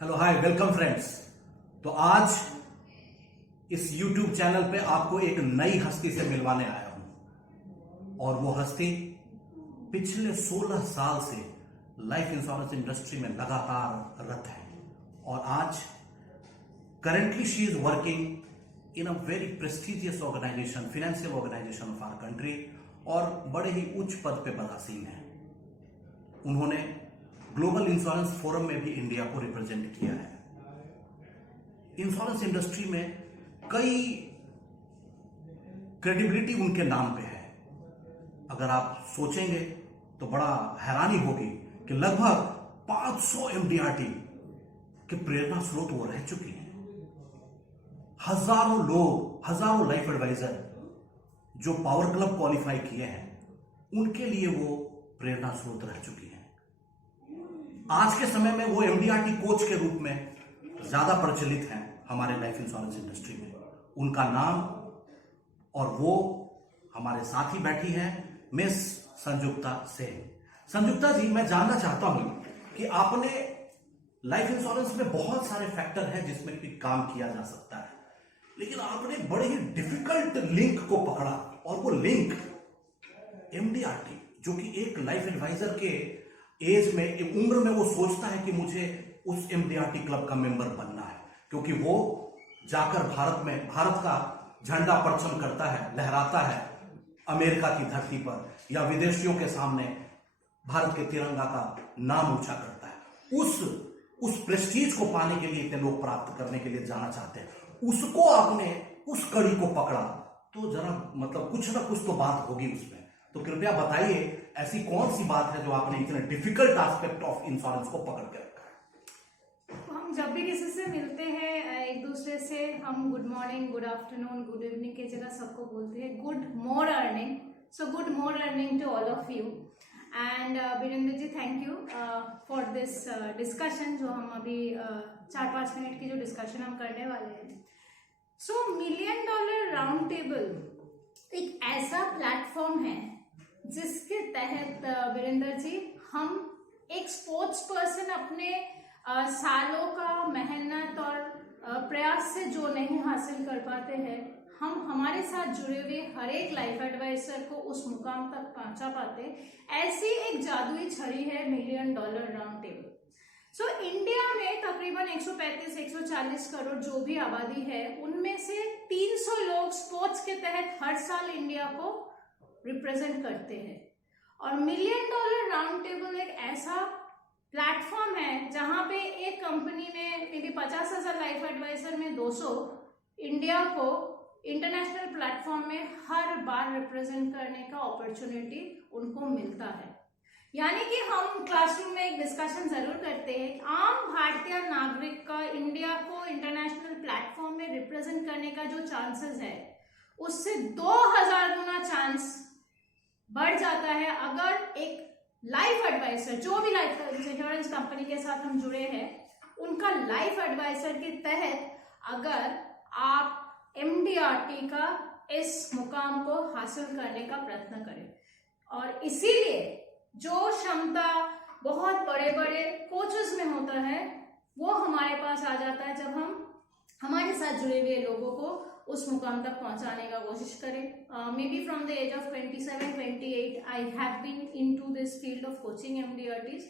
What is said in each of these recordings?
Hello hi welcome friends. तो आज इस YouTube चैनल पे आपको एक नई हस्ती से मिलवाने आया हूं और वो हस्ती पिछले 16 साल से लाइफ इंश्योरेंस इंडस्ट्री में लगातार रत है और आज currently she is working in a very prestigious organisation, financial organisation of our country और बड़े ही उच्च पद पे पदासीन है। उन्होंने ग्लोबल इंश्योरेंस फोरम में भी इंडिया को रिप्रेजेंट किया है। इंश्योरेंस इंडस्ट्री में कई क्रेडिबिलिटी उनके नाम पे है। अगर आप सोचेंगे तो बड़ा हैरानी होगी कि लगभग 500 एमडीआरटी के प्रेरणा स्रोत वो रह चुकी हैं। हजारों लोग, हजारों लाइफ एडवाइजर जो पावर क्लब क्वालिफाई किए हैं, उनके लिए वो प्रेरणा स्रोत रह चुकी हैं। आज के समय में वो एमडीआरटी कोच के रूप में ज्यादा प्रचलित हैं हमारे लाइफ इंश्योरेंस इंडस्ट्री में। उनका नाम और वो हमारे साथ ही बैठी हैं मिस संजुक्ता सेन। संजुक्ता जी, मैं जानना चाहता हूं कि आपने लाइफ इंश्योरेंस में बहुत सारे फैक्टर हैं जिसमें भी काम किया जा सकता है, लेकिन आपने बड़े ही डिफिकल्ट लिंक को पकड़ा और वो लिंक एमडीआरटी, जो कि एक लाइफ एडवाइजर के एज में, उम्र में वो सोचता है कि मुझे उस एमडीआरटी क्लब का मेंबर बनना है, क्योंकि वो जाकर भारत का झंडा परचम करता है, लहराता है अमेरिका की धरती पर या विदेशियों के सामने भारत के तिरंगा का नाम ऊंचा करता है। उस प्रेस्टीज को पाने के लिए, इतने लोग प्राप्त करने के लिए जाना चाहते हैं, उसको आपने उस कड़ी को पकड़ा, तो जरा मतलब कुछ ना कुछ तो बात होगी उसमें। तो कृपया बताइए, ऐसी कौन सी बात है जो आपने इतने डिफिकल्ट एस्पेक्ट ऑफ इंश्योरेंस को पकड़ के रखा है? तो हम जब भी किसी से मिलते हैं एक दूसरे से, हम good morning, good afternoon, good evening की जगह सबको बोलते हैं good more earning. So good more earning to all of you. And Virendra ji, thank you for this discussion जो हम अभी 4-5 मिनट की जो डिस्कशन हम करने वाले हैं। सो $1 मिलियन राउंड टेबल एक ऐसा प्लेटफॉर्म है जिसके तहत वीरेंद्र जी, हम एक स्पोर्ट्स पर्सन अपने सालों का मेहनत और प्रयास से जो नहीं हासिल कर पाते हैं, हम हमारे साथ जुड़े हुए हर एक लाइफ एडवाइजर को उस मुकाम तक पहुंचा पाते। ऐसी एक जादुई छड़ी है $1 million round table. So India में तकरीबन 135-140 करोड़ जो भी आबादी है, उनमें से 300 लोग स्पोर्ट्स के तहत हर साल इंडिया को रिप्रेजेंट करते हैं। और $1 मिलियन राउंड टेबल एक ऐसा प्लेटफॉर्म है जहां पे एक कंपनी में मे बी 50,000 लाइफ एडवाइजर में 200 इंडिया को इंटरनेशनल प्लेटफॉर्म में हर बार रिप्रेजेंट करने का अपॉर्चुनिटी उनको मिलता है। यानी कि हम क्लासरूम में एक डिस्कशन जरूर करते हैं, आम भारतीय नागरिक का इंडिया को इंटरनेशनल प्लेटफॉर्म में रिप्रेजेंट करने का जो चांसेस है, उससे 2000 गुना चांस बढ़ जाता है अगर एक लाइफ एडवाइजर, जो भी लाइफ इंश्योरेंस कंपनी के साथ हम जुड़े हैं, उनका लाइफ एडवाइजर के तहत अगर आप एमडीआरटी का इस मुकाम को हासिल करने का प्रयत्न करें। और इसीलिए जो क्षमता बहुत बड़े बड़े कोचेस में होता है, वो हमारे पास आ जाता है जब हम हमारे साथ जुड़े हुए लोगों को उस मुकाम तक पहुंचाने का कोशिश करें। Maybe from the age of 27-28 I have been into this field of coaching MDRTs,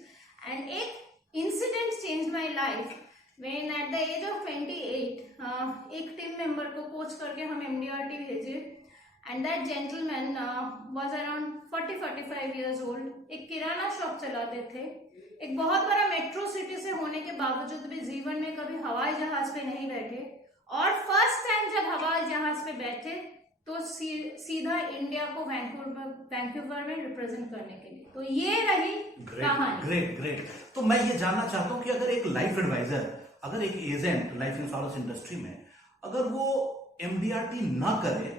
and एक incident change my life when at the age of 28 एक टीम मेंबर को कोच करके हम एमडीआरटी भेजे, and that gentleman was around 40-45 years old. एक किराना shop चलाते थे। एक बहुत बड़ा मेट्रो सिटी से होने के बावजूद भी जीवन में कभी हवाई जहाज पे नहीं बैठे, और फर्स्ट टाइम जब हवाई जहाज पे बैठे तो सीधा इंडिया को वैंकूवर में रिप्रेजेंट करने के लिए। तो ये रही कहानी। ग्रेट। तो मैं ये जानना चाहता हूं कि अगर एक लाइफ एडवाइजर, अगर एक एजेंट लाइफ इंश्योरेंस इंडस्ट्री में, अगर वो एमडीआरटी ना करे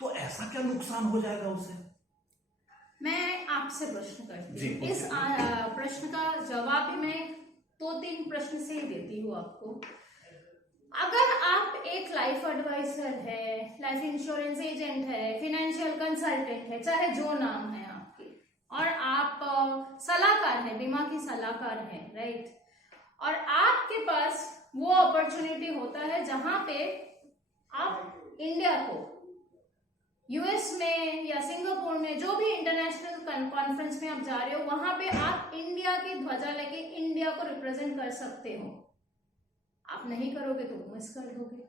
तो ऐसा क्या नुकसान हो जाएगा उसे? मैं आपसे प्रश्न करती हूँ। इस प्रश्न का जवाब भी मैं 2-3 प्रश्न से ही देती हूँ आपको। अगर आप एक लाइफ एडवाइजर है, लाइफ इंश्योरेंस एजेंट है, फाइनेंशियल कंसल्टेंट है, चाहे जो नाम है आपकी, और आप सलाहकार है, बीमा की सलाहकार है, राइट, और आपके पास वो अपॉर्चुनिटी होता है जहां पे आप इंडिया को यूएस में या सिंगापुर में जो भी इंटरनेशनल कॉन्फ्रेंस में आप जा रहे हो वहां पे आप इंडिया की ध्वजा लेके इंडिया को रिप्रेजेंट कर सकते हो। आप नहीं करोगे तो मिस कर दोगे।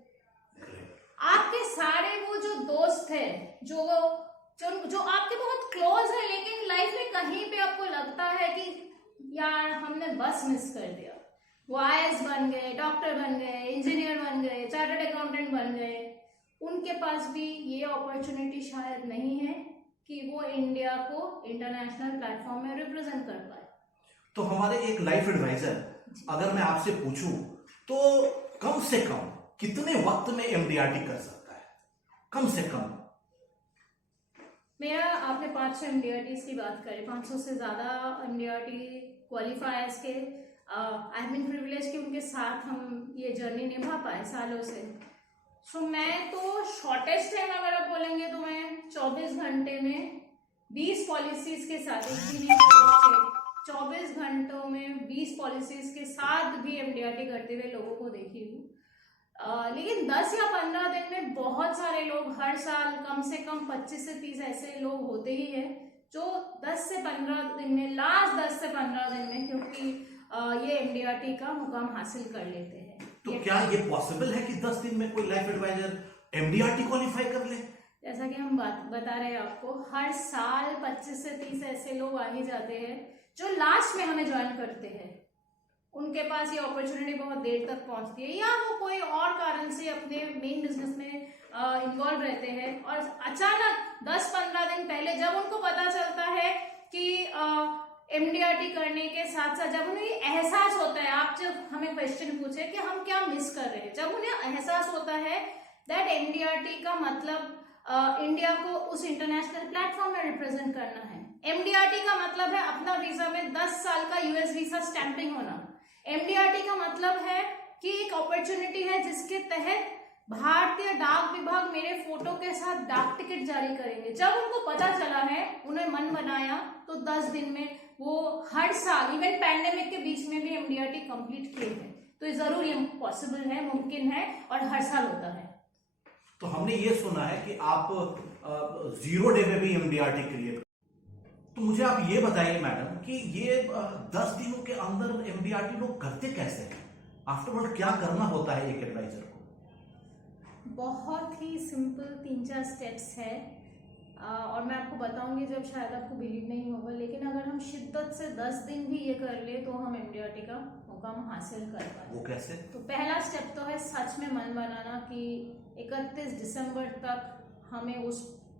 आपके सारे वो जो दोस्त है जो आपके बहुत क्लोज है, लेकिन लाइफ में कहीं पे आपको लगता है कि यार हमने बस मिस कर दिया, वो आईएएस बन गए, डॉक्टर बन गए, इंजीनियर बन गए, चार्टर्ड अकाउंटेंट बन गए, उनके पास भी ये अपॉर्चुनिटी शायद नहीं है कि वो इंडिया को इंटरनेशनल प्लेटफॉर्म में रिप्रेजेंट कर पाए। तो हमारे एक लाइफ एडवाइजर अगर मैं आपसे पूछूं तो कम से कम कितने वक्त में एमडीआरटी कर सकता है? कम से कम मेरा, आपने 500 एमडीआरटीज की बात करी, 500 से ज्यादा एमडीआरटी क्वालिफायर्स के आई हैव बीन प्रिविलेज कि उनके साथ हम ये जर्नी निभा पाए सालों से। सो मैं तो शॉर्टेस्ट टाइम अगर आप बोलेंगे तो मैं 24 घंटे में 20 पॉलिसीज के साथ 24 घंटों में 20 पॉलिसीज के साथ भी एमडीआरटी करते हुए लोगों को देखी हूँ। लेकिन 10 या 15 दिन में बहुत सारे लोग हर साल कम से कम 25 से 30 ऐसे लोग होते ही हैं जो 10 से 15 दिन में, लास्ट 10 से 15 दिन में, क्योंकि ये एमडीआरटी का मुकाम हासिल कर लेते हैं। तो क्या ये पॉसिबल है कि 10 दिन में कोई लाइफ एडवाइजर एमडीआरटी क्वालिफाई कर ले? जैसा कि हम बता रहे हैं आपको, हर साल 25 से 30 ऐसे लोग आ ही जाते हैं जो लास्ट में हमें ज्वाइन करते हैं। उनके पास ये अपॉर्चुनिटी बहुत देर तक पहुंचती है, या वो कोई और कारण से अपने मेन बिजनेस में इन्वॉल्व रहते हैं और अचानक 10-15 दिन पहले जब उनको पता चलता है कि एमडीआरटी करने के साथ साथ जब उन्हें एहसास होता है, आप जब हमें क्वेश्चन पूछे कि हम क्या मिस कर रहे हैं, जब उन्हें एहसास होता है दैट एमडीआरटी का मतलब इंडिया को उस इंटरनेशनल प्लेटफॉर्म में रिप्रेजेंट करना है। एमडीआरटी का मतलब है अपना वीजा में 10 साल का यूएस वीजा स्टैंपिंग होना। एमडीआरटी का मतलब है कि एक अपॉर्चुनिटी है जिसके तहत भारतीय डाक विभाग मेरे फोटो के साथ डाक टिकट जारी करेंगे। जब उनको पता चला है, उन्हें मन बनाया, तो 10 दिन में वो हर साल, इवन पैंडेमिक के बीच में भी एमडीआरटी कंप्लीट किए हैं। तो ये जरूर ये पॉसिबल है, मुमकिन है और हर साल होता है। तो हमने ये सुना है कि आप 0 डे में भी एमडीआरटी क्रिएट, तो मुझे आप ये बताइए मैडम कि ये 10 दिनों के अंदर एमडीआरटी लोग करते कैसे हैं? आफ्टरवर्ड क्या करना होता है एक एडवाइजर को? बहुत ही सिंपल 3-4 स्टेप्स है और मैं आपको बताऊंगी जब, शायद आपको बिलीव नहीं होगा, लेकिन अगर हम शिद्दत से 10 दिन भी ये कर ले तो हम एमडीआरटी का मुकाम हासिल कर पाए। वो कैसे? तो पहला स्टेप तो है सच में मन बनाना कि 31 दिसंबर तक हमें उस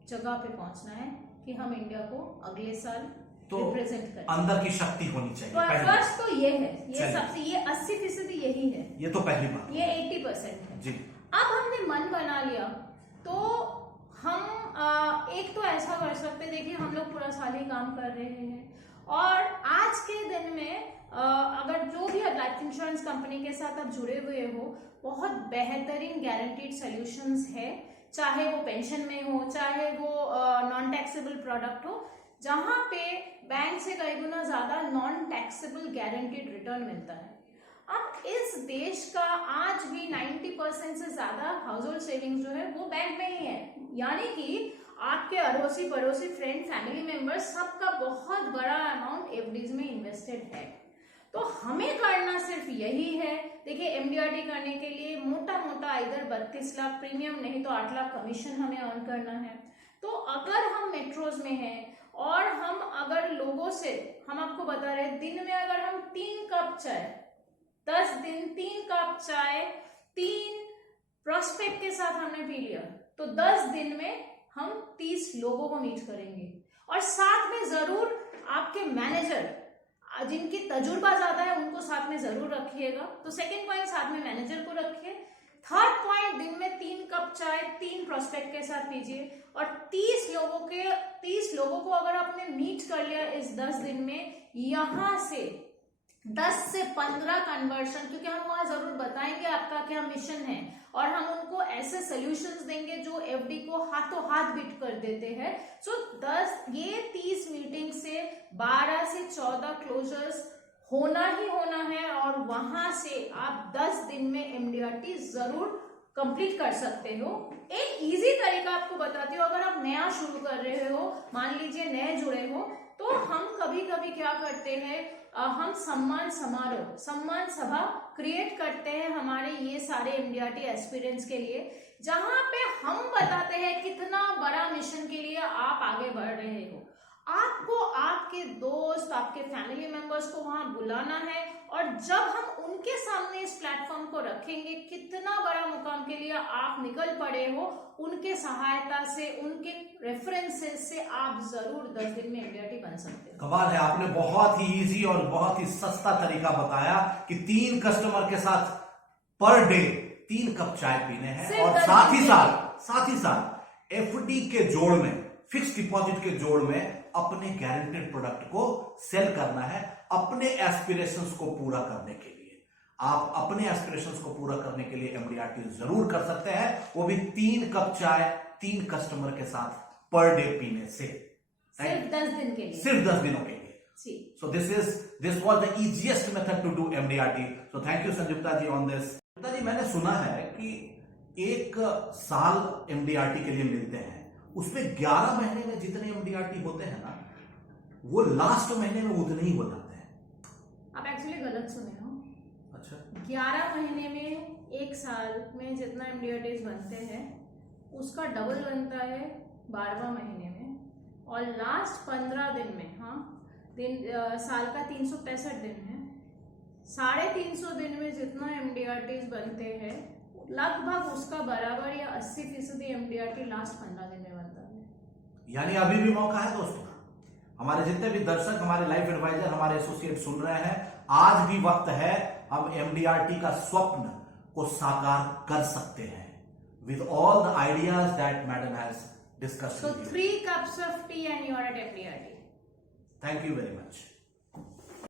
जगह पे पहुंचना है कि हम इंडिया को अगले साल रिप्रेजेंट करें। अंदर की शक्ति होनी चाहिए। तो फर्स्ट तो ये है, ये सबसे, ये 80% यही है, ये तो पहली बात, ये 80% है जी। अब हमने मन बना लिया तो हम एक तो ऐसा कर सकते, देखिए हम लोग पूरा साल ही काम कर रहे हैं और आज के दिन में अगर जो भी लाइफ इंश्योरेंस कंपनी के साथ आप जुड़े हुए हो, बहुत बेहतरीन गारंटीड सॉल्यूशंस है, चाहे वो पेंशन में हो, चाहे वो नॉन टैक्सेबल प्रोडक्ट हो, जहां पे बैंक से कई गुना ज्यादा नॉन टैक्सेबल गारंटीड रिटर्न मिलता है। अब इस देश का आज भी 90% से ज्यादा हाउस होल्ड सेविंग्स जो है वो बैंक में ही है, यानी कि आपके अड़ोसी पड़ोसी, फ्रेंड, फैमिली मेंबर्स, सबका बहुत बड़ा अमाउंट एफडीज में इन्वेस्टेड है। तो हमें करना सिर्फ यही है, देखिए एमडीआरटी करने के लिए मोटा मोटा इधर 32 लाख प्रीमियम, नहीं तो 8 लाख कमीशन हमें अर्न करना है। तो अगर हम मेट्रोज में हैं और हम अगर लोगों से, हम आपको बता रहे दिन में अगर हम 3 कप चाय, 10 दिन 3 कप चाय 3 प्रोस्पेक्ट के साथ हमने पी लिया, तो 10 दिन में हम 30 लोगों को मीट करेंगे। और साथ में जरूर आपके मैनेजर, जिनकी तजुर्बा ज्यादा है, उनको साथ में जरूर रखिएगा। तो सेकंड पॉइंट, साथ में मैनेजर को रखिए। थर्ड पॉइंट, दिन में 3 कप चाय 3 प्रोस्पेक्ट के साथ पीजिए और 30 लोगों को अगर आपने मीट कर लिया इस 10 दिन में, यहां से 10 से 15 कन्वर्शन, क्योंकि हम वहां जरूर बताएंगे आपका क्या मिशन है और हम उनको ऐसे सॉल्यूशंस देंगे जो एफडी को हाथों हाथ बीट कर देते हैं। सो 30 मीटिंग से 12 से 14 क्लोजर्स होना ही होना है, और वहां से आप 10 दिन में MDRT जरूर कंप्लीट कर सकते हो। एक इजी तरीका आपको बताती हूँ, अगर आप नया शुरू कर रहे हो, मान लीजिए नए जुड़े हो, तो हम कभी कभी क्या करते हैं, हम सम्मान समारोह, सम्मान सभा क्रिएट करते हैं हमारे ये सारे MDRT एस्पिरेंट्स के लिए, जहां पे हम बताते हैं कितना बड़ा मिशन के लिए आप आगे बढ़ रहे हो। आपको आपके दोस्त, आपके फैमिली मेंबर्स को वहां बुलाना है, और जब हम उनके सामने इस प्लेटफॉर्म को रखेंगे, कितना बड़ा मुकाम के लिए आप निकल पड़े हो, उनके सहायता से, उनके रेफरेंसेस से आप जरूर 10 दिन में MDRT बन सकते हो। कमाल है, आपने बहुत ही इजी और बहुत ही सस्ता तरीका बताया कि 3 कस्टमर के साथ पर डे 3 कप चाय पीने हैं, और साथ ही साथ FD के जोड़ में, फिक्स डिपॉजिट के जोड़ में अपने गारंटेड प्रोडक्ट को सेल करना है, अपने एस्पिरेशंस को पूरा करने के लिए। आप अपने एस्पिरेशंस को पूरा करने के लिए MDRT जरूर कर सकते हैं, वो भी 3 कप चाय 3 कस्टमर के साथ पर डे पीने से, सिर्फ 10 दिन के लिए, सिर्फ 10 दिनों के लिए। So this was the easiest method to do MDRT. So thank you Sanjukta ji on this. Sanjukta जी, मैंने सुना है कि 1 साल MDRT के लिए मिलते हैं, उसमें 11 महीने में जितने MDRT होते हैं ना, वो लास्ट महीने में उतने ही हो जाते हैं। आप एक्चुअली गलत सुने हो। अच्छा, 11 महीने में, 1 साल में जितना MDRTs बनते हैं, उसका डबल बनता है 12वां महीने में, और लास्ट 15 दिन में, साल का 365 दिन है, 350 दिन में जितना MDRTs बनते हैं, लगभग उसका बराबर या 80% MDRT लास्ट 15 दिन में बनता है। यानी अभी भी मौका है दोस्तों, हमारे जितने भी दर्शक, हमारे लाइफ एडवाइजर, हमारे एसोसिएट सुन रहे हैं, आज भी वक्त है, हम MDRT का स्वप्न को साकार कर सकते हैं with all the ideas that madam has discussed. So 3 cups of tea and you are at MDRT. Thank you very much.